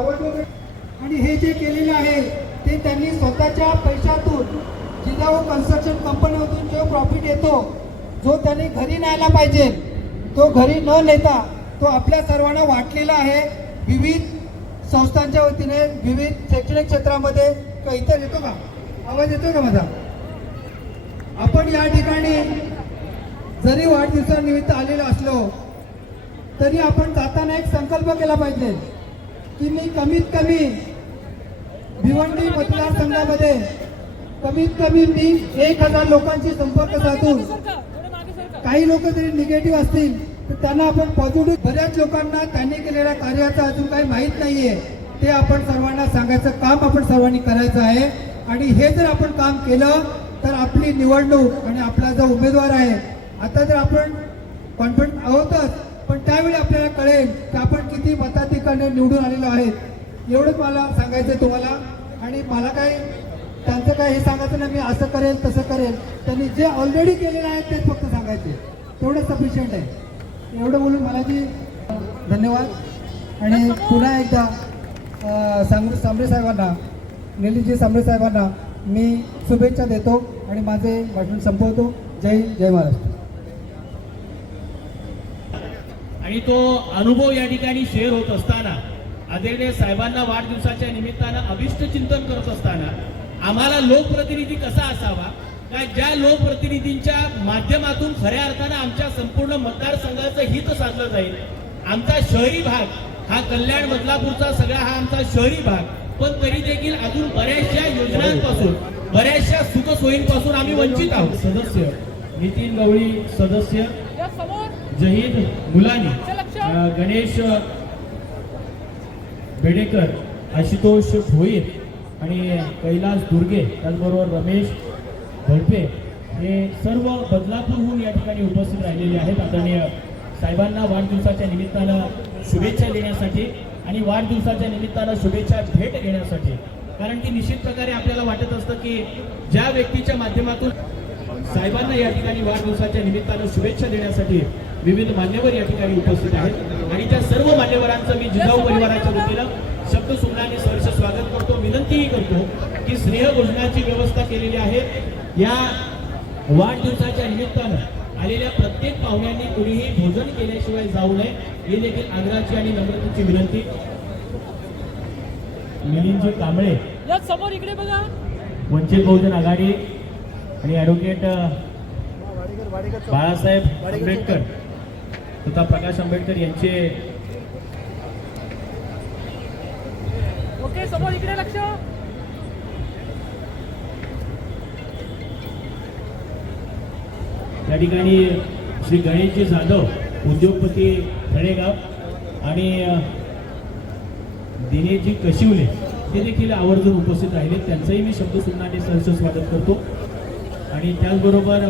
आणि हे जे केलेलं आहे ते त्यांनी स्वतःच्या पैशातून जिजाऊ कन्स्ट्रक्शन कंपनीमधून जो प्रॉफिट येतो जो त्यांनी घरी न्यायला पाहिजे तो घरी न नेता तो आपल्या सर्वांना वाटलेला आहे. विविध संस्थांच्या वतीने विविध शैक्षणिक क्षेत्रामध्ये इतर येतो का? आवाज येतो का माझा? आपण या ठिकाणी जरी वाढदिवसानिमित्त आलेलो असलो तरी आपण जाताना एक संकल्प केला पाहिजे. की मी कमीत कमी भिवंडी मतदारसंघामध्ये कमीत कमी मी एक हजार लोकांशी संपर्क साधून काही लोक जरी निगेटिव्ह असतील तर त्यांना आपण पॉझिटिव्ह बऱ्याच लोकांना त्यांनी केलेल्या कार्याचं अजून काही माहीत नाहीये. ते आपण सर्वांना सांगायचं काम आपण सर्वांनी करायचं आहे. आणि हे जर आपण काम केलं तर आपली निवडणूक आणि आपला जो उमेदवार आहे आता जर आपण कॉन्फिडंट आहोतच पण त्यावेळी आपल्याला कळेल की आपण किती मताधिकाने निवडून आलेलो आहेत. एवढंच मला सांगायचं आहे तुम्हाला. आणि मला काही त्यांचं काय हे सांगायचं नाही मी असं करेल तसं करेल. त्यांनी जे ऑलरेडी केलेलं आहे तेच फक्त सांगायचे तेवढं सफिशियंट आहे. एवढं बोलून मला जी धन्यवाद. आणि पुन्हा एकदा सांगू सांबरे साहेबांना निलीजी सांबरे साहेबांना मी शुभेच्छा देतो आणि माझे भाषण संपवतो. जय हिंद, जय महाराष्ट्र. आणि तो अनुभव या ठिकाणी शेअर होत असताना आदरणीय साहेबांना वाढदिवसाच्या निमित्तानं अभिष्ट चिंतन करत असताना आम्हाला लोकप्रतिनिधी कसा असावा? काय ज्या लोकप्रतिनिधींच्या माध्यमातून खऱ्या अर्थानं आमच्या संपूर्ण मतदारसंघाचं हित साधलं जाईल आमचा शहरी भाग हा कल्याण बदलापूरचा सगळा हा आमचा शहरी भाग पण तरी देखील अजून बऱ्याचशा योजनांपासून बऱ्याचशा सुखसोयींपासून आम्ही वंचित आहोत. सदस्य नितीन गवळी सदस्य जहीद मुलानी गणेश बेडेकर आशुतोष भोईर आणि कैलास दुर्गे त्याचबरोबर रमेश भडपे हे सर्व बदलापूरहून या ठिकाणी उपस्थित राहिलेले आहेत. आदरणीय साहेबांना वाढदिवसाच्या निमित्तानं शुभेच्छा देण्यासाठी आणि वाढदिवसाच्या निमित्तानं शुभेच्छा भेट घेण्यासाठी. कारण की निश्चित प्रकारे आपल्याला वाटत असतं की ज्या व्यक्तीच्या माध्यमातून साहेबांना या ठिकाणी वाढदिवसाच्या निमित्तानं शुभेच्छा देण्यासाठी विविध मान्यवर या ठिकाणी उपस्थित आहेत. आणि त्या सर्व मान्यवरांचं मी जिजाऊ परिवाराच्या वतीनं शब्द सुमनाने सहर्ष स्वागत करतो विनंतीही करतो की स्नेह भोजनाची व्यवस्था केलेली आहे. या वाढदिवसाच्या निमित्तानं आलेल्या प्रत्येक पाहुण्यांनी कुणीही भोजन केल्याशिवाय जाऊ नये ही देखील आग्रहाची आणि नम्रतेची विनंती. मिलिंदजी कांबळे या समोर इकडे बघा. वंचित बहुजन आघाडी आणि ॲडव्होकेट बाळासाहेब आंबेडकर तथा प्रकाश आंबेडकर यांचे ओके समोर इकडे लक्ष. या ठिकाणी श्री गणेशजी जाधव उद्योगपती तळेगाव आणि दिनेशजी कशिवले ते देखील आवर्जून उपस्थित राहिले. त्यांचंही मी शब्द सुमनाने सहर्ष स्वागत करतो. आणि त्याचबरोबर